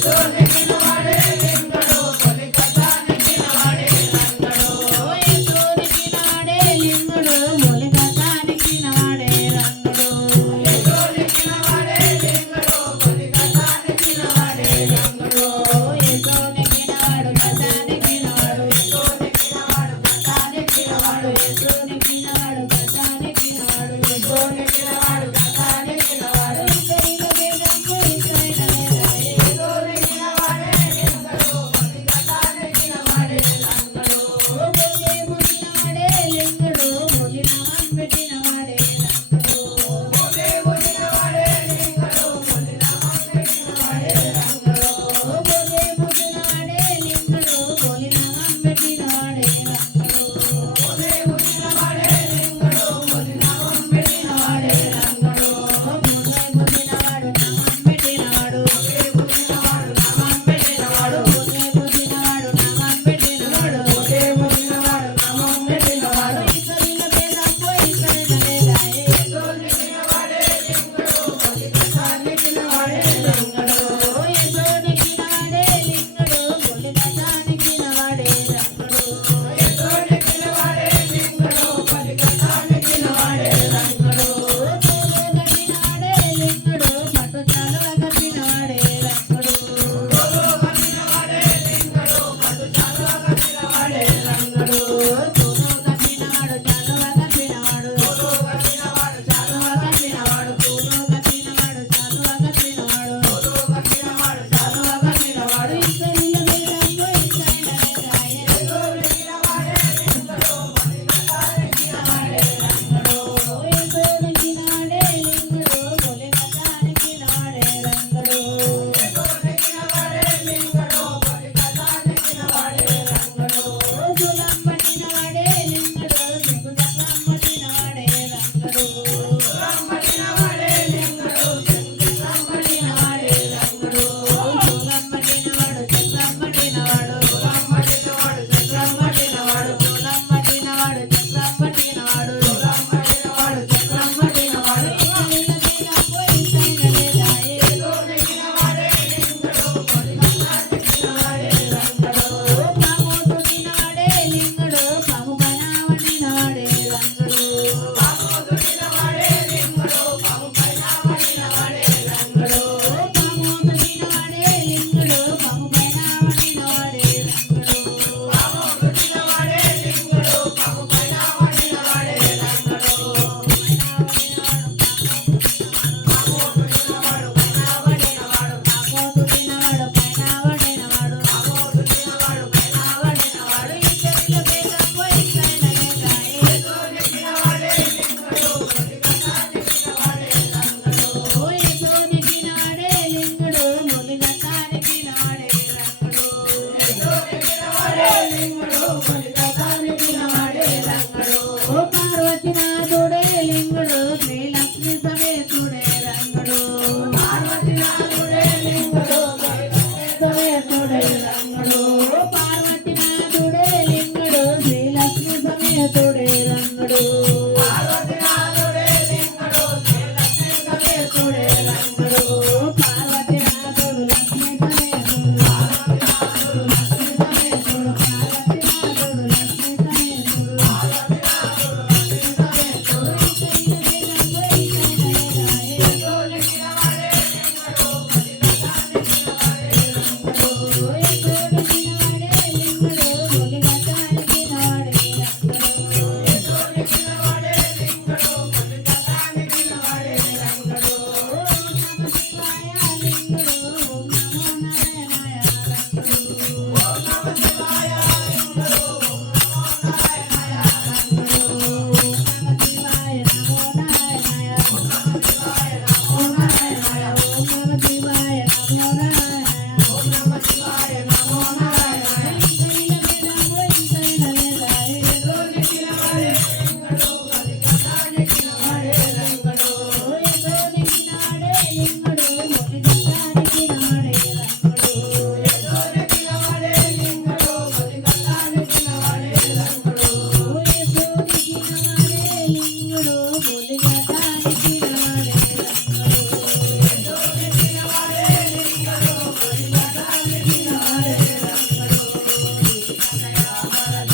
the అన్నాడు 있어